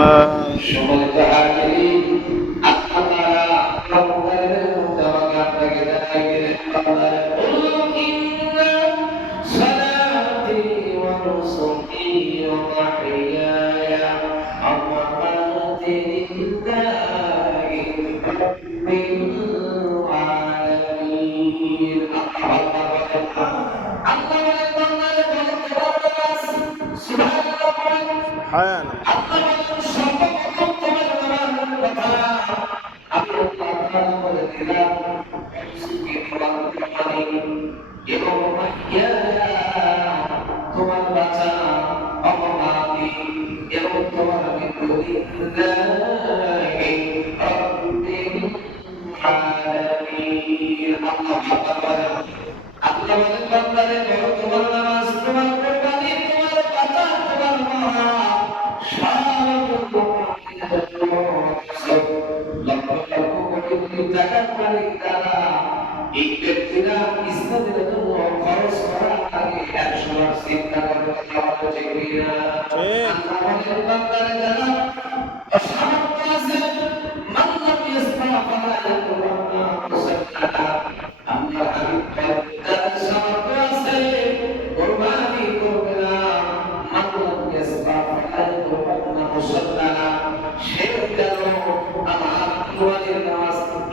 সম্মানিত হাজিরিন, আপনারা রমজানের মধ্যে আমাকে আপনাকে জানাই দিলেন বান্দারা কুল ইন্না সালাতি ওয়া নুসুকি ওয়া মাহইয়ায়া ওয়া মামাতি লিল্লাহি রাব্বিল আলামিন। আল্লাহ বলেন বান্দারা বলেন সুবহানাল্লাহ বলেন আল্লাহ বলেন সর্বপ্রথম তোমার নামাজের কথা আমি আল্লাহ তাআলা বলে দিলাম সুকি তোমার এবং মাহিয়া তোমার বাঁচা অপমানি এবং তোমার বিপরীত রাব্বিল আলামিন। আল্লাহ বলেন বান্দারে বলো তোমার নামাজ তোমার কুরবানি তোমার বাঁচা তোমার মহা এই ব্যক্তিরা ইসলামের জন্য খরচ করার আগে 100 বার চিন্তা করে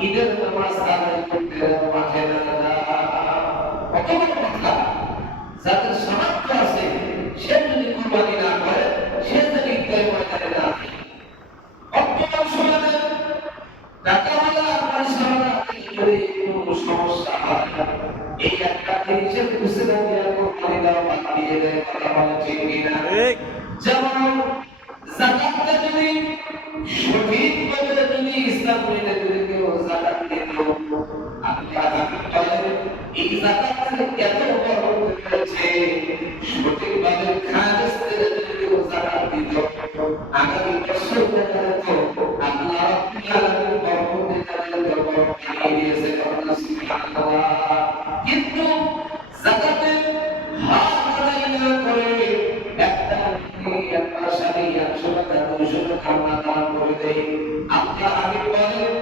ঈদের নামাজ আদায় করতে মাঠে না কত বড় কথা। যাদের সামর্থ্য আছে সে যদি কুরবানি না করে সে যদি ঈদের ময়দানে না আসে, বর্তমান সমাজে টাকাওয়ালা পয়সাওয়ালা করে কোনো সমস্যা হয় না। এই একটা জিনিসের বুঝতে না দিয়ে কুরবানি দেওয়া বাদ দিয়ে দেয়, কথা বলা ঠিক কিনা? যেমন যাকাতটা যদি সঠিকভাবে যদি ইসলাম মেনে যদি কেউ যাকাত দিত, এই যাকাতের এত বড় হয়েছে সঠিকভাবে খালেস থেকে যদি কেউ যাকাত দিত, আগামী বছর দেখা যেত আল্লাহ রাব্বুল আলামিন বরকতে তাদের বরকত দিয়ে দিয়েছে। সুবহানাল্লাহ। কিন্তু যাকাতের হাত আদায় না করে একটা সাথে 100 টাকা 200 টাকা আমরা দান করে দেই। আল্লাহ হাবিব বলেন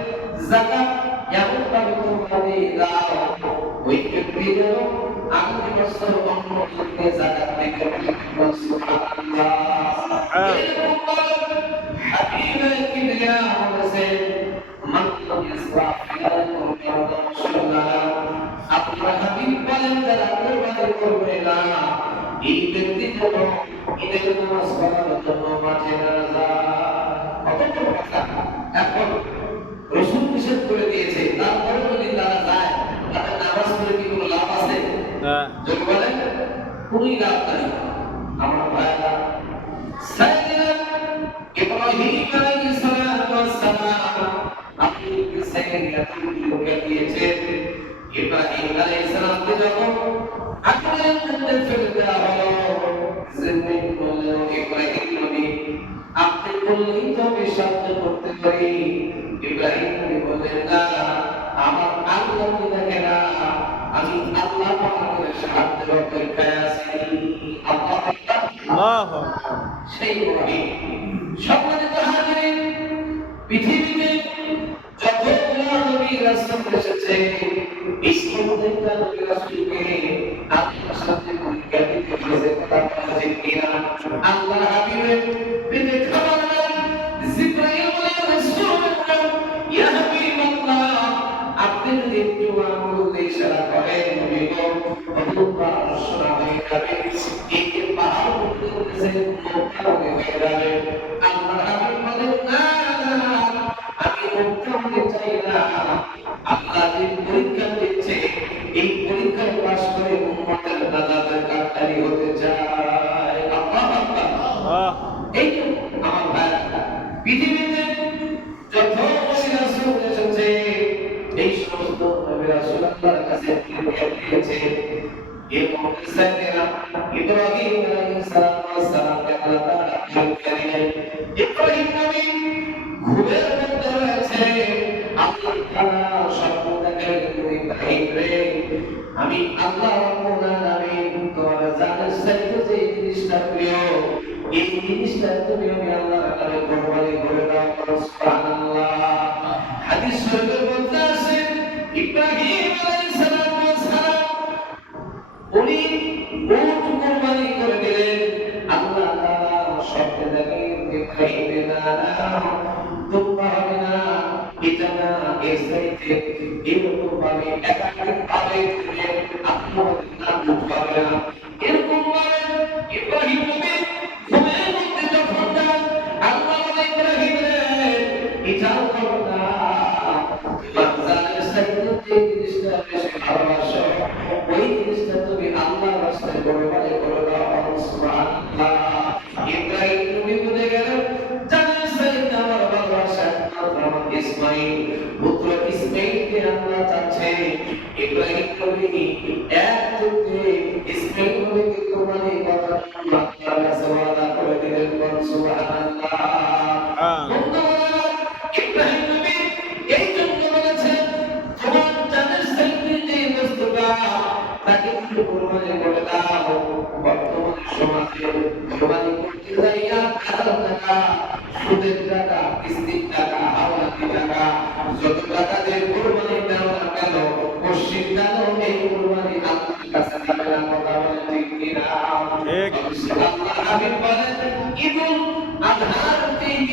যাকাত এমন ভাবে তোমরা দাও ওই ব্যক্তির আগামী বছর অন্য ব্যক্তিকে যাকাত দিতে পারবে। সুবহানাল্লাহ। হাবিবে কিবরিয়া বলেছেন মান ইসরাফ আপনার হাবিব বলেন যারা কুরবানি করবে না এই ব্যক্তি যেন ঈদের নামাজ পড়ার জন্য মাঠে না যায়। কত বড় কথা। এখন রাসূল নিষেধ করে দিয়েছে, তারপরে যদি তারা যায় তাদের নামাজ পড়ে কি কোনো লাভ আছে? যদি বলেন কোনই লাভ নাই। আমার ভাইরা সাইয়েদনা ইব্রাহিম আলাইহিস সালাম আপনি সাইয়েদনা দিয়েছেন। ইব্রাহিম আলাইহিস সালামকে যখন আগুনের মধ্যে ফেলে দেওয়া হলো, জিবরিল বললেন ইব্রাহিম নবী আপনি বললেই তো আমি সাহায্য করতে পারি। ইব্রাহিম নবী বললেন না, আমার আল্লাহ কি দেখে না, আমি আল্লাহ পাকের সাহায্যের অপেক্ষায় আছি। আল্লাহ সেই ইব্রাহিম। সম্মানিত হাজিরিন, পৃথিবীতে যতগুলো নবী রাসূল এসেছে প্রত্যেকটা নবী রাসূলকে আল্লাহর সাথে পরীক্ষা দিতে হয়েছে। কথা বলা ঠিক কিনা? আল্লাহর হাবিবের প্রেমে খবর দেন জিবরাইল বলেন রাসূলুল্লাহ ইয়া হাবিবাল্লাহ আপনি যদি একটু আঙ্গুলে ইশারা করেন নবী গো আল্লাহ আরশরা হয়ে যাবে, এই যে পাহাড় উঠতেছে মক্কা হয়ে যাবে। আল্লাহর হাবিব বলেন না না আমি মক্কা হতে চাই না। আল্লাহ যে পরীক্ষা দিচ্ছে এই পরীক্ষায় পাস করে উম্মতের নাজাতের কারদারি হতে চায়। আল্লাহু আকবার। এই আমার ভাইরা পৃথিবীতে যত নবী রাসূল এসেছে এই সমস্ত নবী রাসূল আল্লাহর কাছে পরীক্ষা দিয়েছে। এবং সাইয়েদনা ইব্রাহিম আলাইহিস সালামকে আল্লাহ তাআলা পরীক্ষা দিলেন। ইব্রাহিম নবী ঘুমের মধ্যে রয়েছে, আল্লাহ তাআলা স্বপ্ন দেখেন ইব্রাহিম রে আমি আল্লাহ রাব্বুল আলামিন তোমার জানের চাইতে যে জিনিসটা প্রিয় এই জিনিসটা তুমি আমি আল্লাহর কাছে করব সুবহানাল্লাহ। হাদিস শরীফের মধ্যে আছে ইব্রাহিম আলাইহিস সালাম উনি উট কুরবানি করে দিলেন। আল্লাহ তাআলা স্বপ্নে দেখেন ইব্রাহিম না তোমরা হবে না, এটা না এর চাইতে এরকম ভাবে একাধিক ভাবে আপনাদের নাম পাবে না। এরকম ভাবে ইব্রাহিম নবী ঘুমের মধ্যে যখন যান আল্লাহ বলে ইব্রাহিমের এটাও করো না, বাচ্চাদের সাথে যে জিনিসটা বেশি ভালোবাসো ওই জিনিসটা তুমি আল্লাহর রাস্তায় কোরবানি করে দাও। সুবহানাল্লাহ। ইব্রাহিম নবী বলে গেলেন জানেন সাইয়েদ আমার ভালোবাসা আমার ইসমাঈল পুত্র ইসমাঈলকে আল্লাহ চাচ্ছে। ইব্রাহিম নবী এক যুগে ইসমাঈল নবীকে কোরবানি করার জন্য আল্লাহর কাছে ওয়াদা করে দিলেন। সুবহানাল্লাহ। ইব্রাহিম নবী এই জন্য বলেছেন তোমার জানের সাইয়েদ যে বস্তুটা তাকে একটু কোরবানি করে দাও। বর্তমান সমাজে কোরবানি করতে যাইয়া হাজার টাকা সুদের টাকা কিস্তির টাকা হাওলাতি টাকা যত টাকা দিয়ে কোরবানি দেওয়া না কেন পশ্চিম জানো এই কোরবানি আল্লাহর কাছে দিবে না। কথা বলে ঠিক কিনা? আল্লাহ হাবিব বলেন ঈদুল আজহার দিন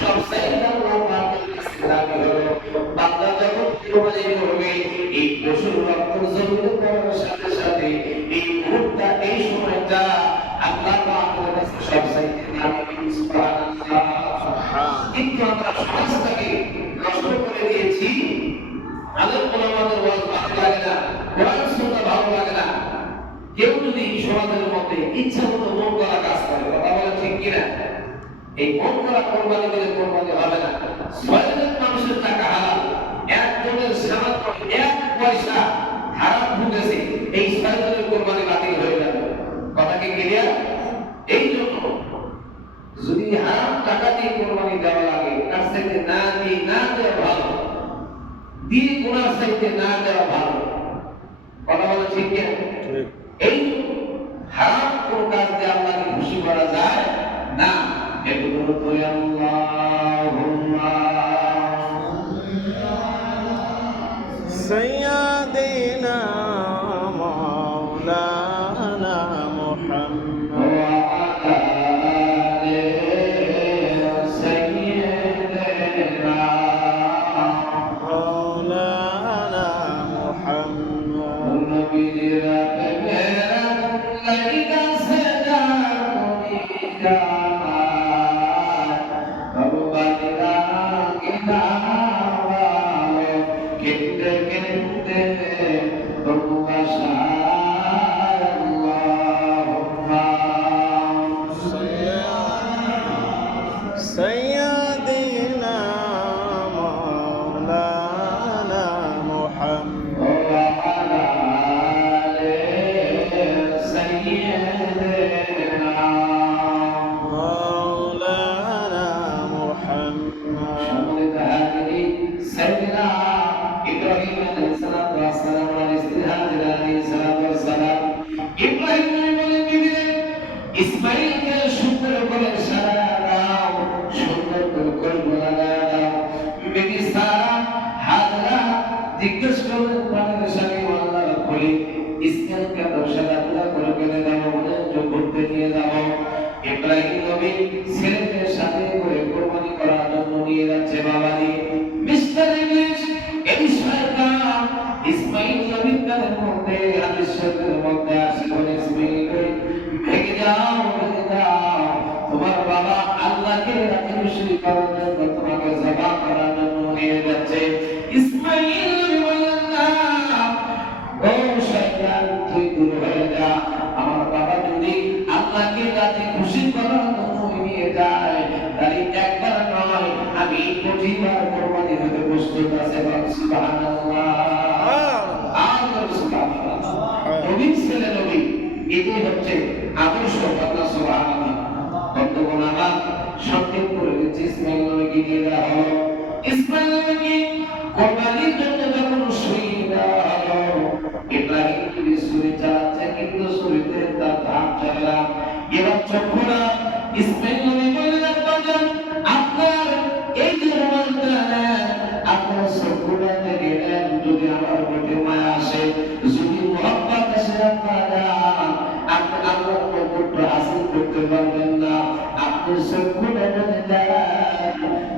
সবচেয়ে আল্লাহ পাকের কাছে দাবি হলো বান্দা যখন কোরবানি করবে এই পশুর রক্ত জমিনে পড়ার সাথে সাথে এই মুহূর্তটা এই সময়টা আল্লাহ পাকের কাছে সবচেয়ে দামি। সুবহানাল্লাহ। কিন্তু আমরা সমাজটাকে নষ্ট করে দিয়েছি। আলেম ওলামাদের ওয়াজ ভালো লাগে না, কোরআন সুন্নাহ ভালো লাগে না। কেউ যদি সমাজের মধ্যে ইচ্ছা মতো মন করা কাজ করে, কথা বলে ঠিক কিনা? এই মন করা কোরবানি দিলে কোরবানি হবে না। ৬ জন মানুষের টাকা হারাম, একজনের সামান্য ১ পয়সা হারাম ঢুকেছে, এই ৬ জনের কোরবানি বাতিল হয়ে যাবে। কথা কি ক্লিয়ার? এই জন্য যদি হারাম টাকা দিয়ে কোরবানি দেওয়া লাগে তার চাইতে না দিয়ে না দেওয়া ভালো, দিয়ে গুনার চাইতে না দেওয়া ভালো। কথা বলে ঠিক কিনা? এই হারাম কোন কাজ দিয়ে আল্লাহকে খুশি করা যায় না। এগুলো তো আল্লাহুম্মা সাইয়্যিদিনা মাওলানা মুহাম্মদ ওয়া আলা সাইয়্যিদিনা মাওলানা মুহাম্মদ নবীর মেরা লাইকা সদা কোনিকা ভগবানরা কিনাওয়ালে কিন্তে কিন্তে ভগবাসায় আল্লাহুম্মা সাইয়্যিদিনা মাওলানা মুহাম্মদ ওয়া আলা আলি সাইয়্যিদিনা মাওলানা মুহাম্মদ। সম্মানিত হাজিরিন, সাইয়েদনা ইব্রাহিম আলাইহিস সালাতু ওয়াস সালাম ওয়ার স্ত্রী হাজেরা আলাইহিস সালাতু ওয়াস সালাম ইব্রাহিম নবী বলেন বিবিরে ইসমাঈলকে সুন্দর করে সারা দাও, সুন্দর করে কলম লাগায়া দাও। বিবি সারা হাজেরা জিজ্ঞেস করলেন প্রাণের স্বামী আল্লাহর খলিল ইসমাঈলকে দশাদাল্লাহ করে ফেলে দাও, বলে ঘুরতে নিয়ে যাবো। ইব্রাহিম নবী ছেলেকে সাথে করে কোরবানি করার জন্য নিয়ে যাচ্ছে। বাবাজি মিস্টার ইংলিশ এই শয়তান ইসমাঈল নবীর কানের মধ্যে হাদিস শরীফের মধ্যে আসে বলে ইসমাঈল ভেঙে যাও, ভেঙে যাও। তোমার বাবা আল্লাহকে রাজি খুশি করার জন্য তোমাকে জবান করার জন্য নিয়ে যাচ্ছে। ইসমাঈল নবী বললেন না, ও শয়তান তুই দূর হয়ে যা। আমার বাবা যদি আল্লাহকে রাজি খুশি করার জন্য নিয়ে যায় তাহলে একবার নয় আমি ২০ বার কোরবানি হতে প্রস্তুত আছে। সুবহানাল্লাহ। আর সুবহানাল্লাহ। নবীর ছেলে নবী, এটাই হচ্ছে আদর্শ। আল্লাহ সুবহানাল্লাহ। বন্ধুগণ আমার সংক্ষেপ করে দিচ্ছি। ইসমাঈল নবীকে নিয়ে দেওয়া হলো। ইসমাঈল নবীকে কোরবানির জন্য যখন সুই দেওয়া হলো, ইব্রাহিম নবী সুই চালাচ্ছে কিন্তু সুইতে তার ধাপ চলে না। এবার চক্ষুরা ইসমাঈল নবী বললেন, আপনার দেখা যায়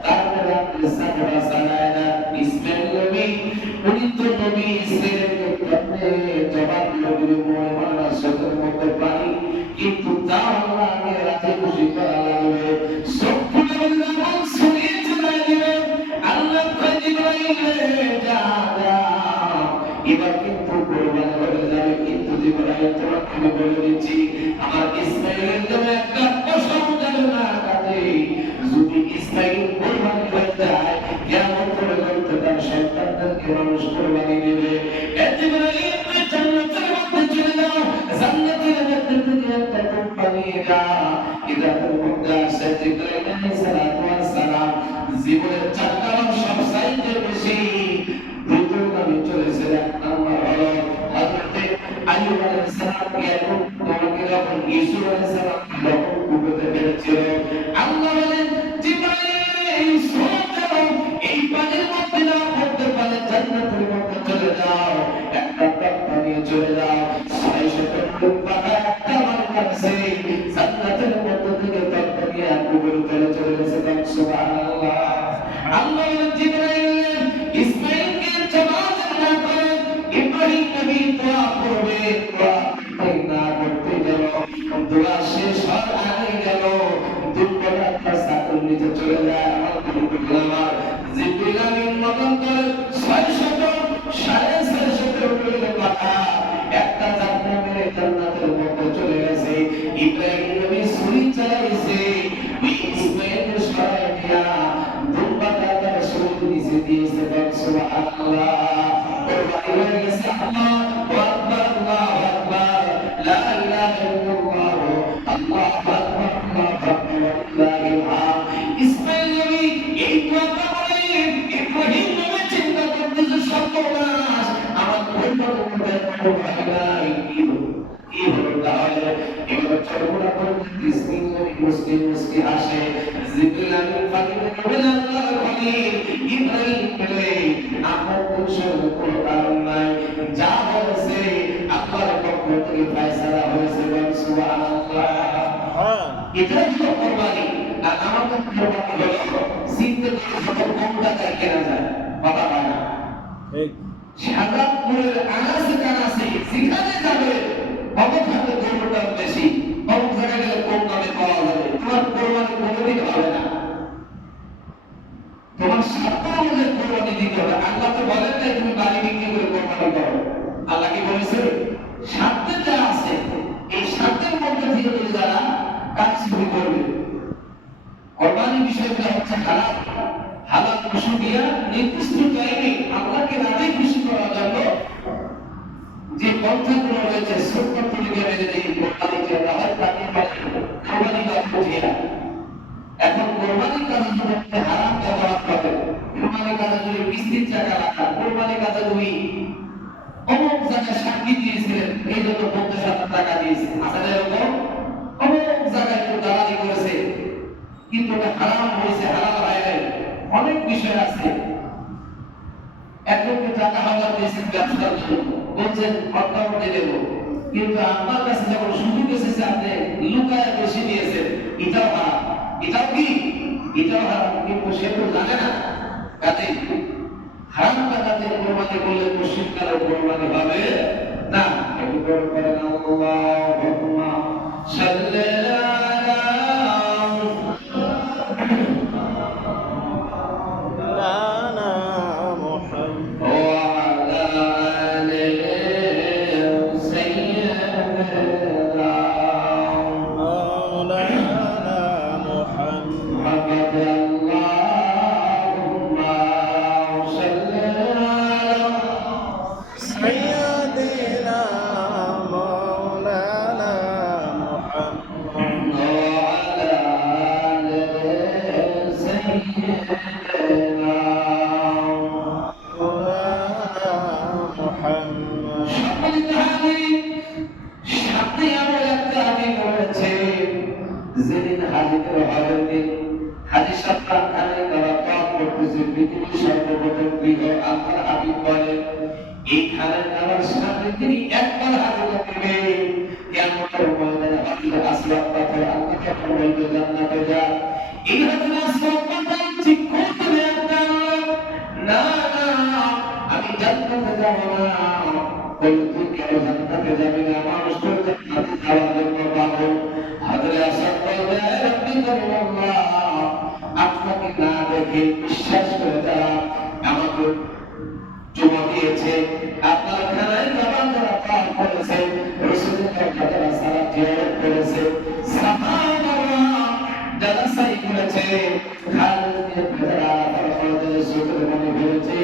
তারপরে আপনি সাহাবা সালানা ইসমাইল নবী উনি তো নবী ইসরাইলকে কেমনে জবাব নবীর মুহাম্মদ সাল্লাল্লাহু মধ্যে পারি কিন্তু তাও আল্লাহকে রাজি খুশি করা লাগবে সবগুলো নাম শুনিয়ে চলে দিবে আল্লাহ কয় জিবরাইল যা যা এবার কিন্তু কোরবানি হয়ে যাবে কিন্তু জিবরাইল তোমাকে আমি বলে দিচ্ছি আমার ইসমাইলের জন্য একটা পশম যাবে না কাজে যদি ইসমাইল কোরবানি হয়ে যায় কেমন করে করতে তার সন্তানদেরকে মানুষ কোরবানি দেবে জিবরাইল জান্নাতের মধ্যে চলে যাও জান্নাতের মধ্যে থেকে একটা কোরবানি যা কিতাবের মধ্যে আছে জিবরাইল আলাইহিস সালাম জীবনের চারটা সব চাইতে বেশি দ্রুতগামী চলেছে এক নাম্বার হলো হযরত আইয়ুব আলাইহিস সালাম ইয়াকুব তোমাকে যখন ইউসুফ আলাইহিস সালাম যখন কুবতে ফেলেছিল আল্লাহ বলেন জিবরাইল সোজা এই পানির মধ্যে না পড়তে পারে জান্নাতের মধ্যে চলে যাও একটা তক্তা নিয়ে চলে যাও 600 টাকা একটা আমার কাছে জান্নাতের মধ্যে থেকে তক্তা নিয়ে কুবতে ফেলে চলে গেছে সুবহানাল্লাহ আল্লাহ জিবরাইল ইসমাইলকে জবাব না করে ইব্রাহিম নবী দোয়া করবে দোয়া না করতে গেল দোয়া শেষ হওয়ার আগে গেল দুর্বল একটা সাথে নিচে চলে যায় আমার জিবরিল আমিন মতন করে 600 650 টাকা একটা জান্নাত মেরে জান্নাতের মধ্যে চলে গেছে ইব্রাহিম নবী ছুরি চালাইছে ইসমাইলের সরাই দিয়া দুর্বাটা তার শরীর নিচে দিয়েছে সুবহানাল্লাহ কোরবানি হয়ে গেছে আল্লাহু আকবার আল্লাহু আকবার লা ইলাহা ইল্লাল্লাহ আল্লাহু আকবার আল্লাহু আকবার ইসমাইল নবী এই কথা বলে ইব্রাহিম নবী চিন্তা করতেছে সর্বনাশ আমার পরিবার ভাই কি হলো তাহলে এবার ছোটরা করে বিসমিল্লাহ মুসলিম আসে জিবরিল আমিন ফাতিমা বলে আল্লাহর খলিল ইব্রাহিম বলে আমার দোষের কোনো কারণ নাই যা হয়েছে আল্লাহর পক্ষ থেকে ফয়সালা হয়েছে সুবহানাল্লাহ এটাই তো কুরবানি আর আমাদের কুরবানি হলো চিন্তা করে কম টাকায় কেনা যায় বাবা পায় না শাহজাদপুরের আনাসে কানাসে যেখানে যাবে অবখানে গরুটা বেশি অমুক জায়গায় গেলে কম দামে পাওয়া যাবে তোমার কোরবানি কোনোদিন হবে না তোমার স্বার্থ অনুযায়ী কোরবানি দিতে হবে আল্লাহ তো বলেন নাই তুমি বাড়ি বিক্রি করে কোরবানি করো আল্লাহ কি বলেছে স্বার্থে যা আছে এই স্বার্থের মধ্যে থেকে যদি যারা কাজ শুরু করবে কোরবানি বিষয়টা হচ্ছে হালাল হালাল পশু দিয়া নির্দিষ্ট টাইমে আল্লাহকে রাজি খুশি করার জন্য যে পন্থাগুলো রয়েছে ছোট্ট পরিবারে যদি কোরবানি করা হয় তাকে কোরবানি করা এখন কোরবানি কাজে যদি হারাম ব্যবহার করে কোরবানি কাজে যদি 20 টাকা রাখা কোরবানি কাজে তুমি অমুক জায়গায় সাক্ষী দিয়েছিলেন এই জন্য 50,000 টাকা দিয়েছে আসলে এরকম অমুক জায়গায় একটু দালালি করেছে কিন্তু এটা হারাম হয়েছে হালাল হয় নাই অনেক বিষয় আছে একজনকে টাকা হাওলা দিয়েছেন ব্যবসার জন্য বলছেন অর্থাৎ দেব কিন্তু আপনার কাছে যখন সুযোগ এসেছে আপনি লুকায় বেশি দিয়েছেন এটাও হারাম এটাও কি এটাও হারাম কিন্তু সে তো জানে না কাজে হারাম টাকাতে কোরবানি করলে মুশরিক কারো কোরবানি হবে না একটু বড় করেন আল্লাহুম্মা সাল্লি যেদিন হাজিদের হজের দিন হাজি সপ্তাহ খানে তারা পাপ করতেছে পৃথিবীর সর্বপ্রথম গৃহ আল্লাহর হাবিব বলেন এই খানের খাবার সামনে তিনি একবার হাজির করবে কিয়ামতের ময়দানে হাজির আসলাম পাথর আল্লাহকে বলবে জান্নাতে যা না, বলে তুই কেন জান্নাতে যাবি না? মানুষ তো জান্নাতে যাওয়ার জন্য পাগল। হযরত আসাদ বলবে, হে রাব্বি কারিমাল্লাহ, আপনাকে না দেখে বিশ্বাস করে তারা আমাকে জমা দিয়েছে, আপনার খানায় নামাজ যারা পাঠ করেছে, রাসূলের কথা যারা সালাত জিয়ারত করেছে, সাহাবারা যারা সাই করেছে, খালিদের যারা ফরজের সূত্র মনে করেছে,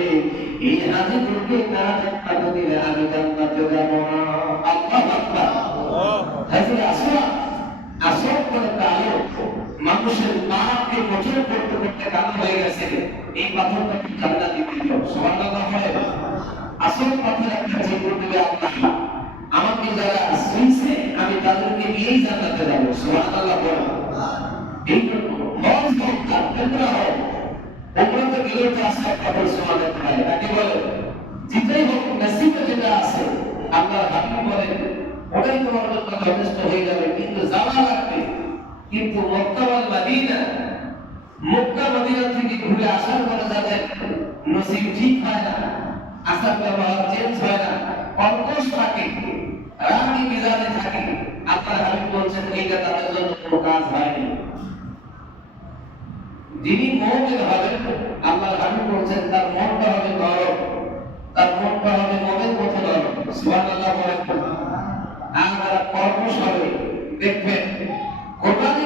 এই হাজিগুলোকে না জান্নাতে দিলে আমি জান্নাতে যাব না। আল্লাহু আকবার। হাজির আসওয়া আসওয়াদ বলে কালো, মানুষের পাপকে কঠিন করতে করতে কালো হয়ে গেছে, এই পাথরটা কি জান্নাতে দিল? সুবহানাল্লাহ বলে। আসল পাথর একটা জীবন দিবে আল্লাহ, আমাকে যারা শুনছে আমি তাদেরকে নিয়েই জান্নাতে যাব। সুবহানাল্লাহ বলে। এই জন্য হজ হোক আর উমরা হোক, উমরাতে গেলে তো আসলে পাথর সুবহানাল্লাহ হয়, নাকি বলে? যেটাই হোক নসিবে যেটা আছে, আল্লাহর হাবিব বলেন ওটাই তোমার জন্য যথেষ্ট হয়ে যাবে, কিন্তু যাওয়া লাগবে। কিন্তু মক্কা ওয়াল মদিনা, মক্কা মদিনা থেকে ঘুরে আসার পরে যাদের নসিব ঠিক হয় না, আসার ব্যবহার চেঞ্জ হয় না, অঙ্কশ থাকে, রাগী মিজাজে থাকে, আল্লাহর হাবিব বলছেন এইটা তাদের জন্য কোনো কাজ হয়নি। যিনি মুমিন হবেন, আল্লাহর হাবিব বলছেন তার মনটা হবে নরম, তার মনটা হবে মুমিন মতো নরম। সুবহানাল্লাহ বলেন। আর যারা কর্মশ হবে দেখবেন কোরবানি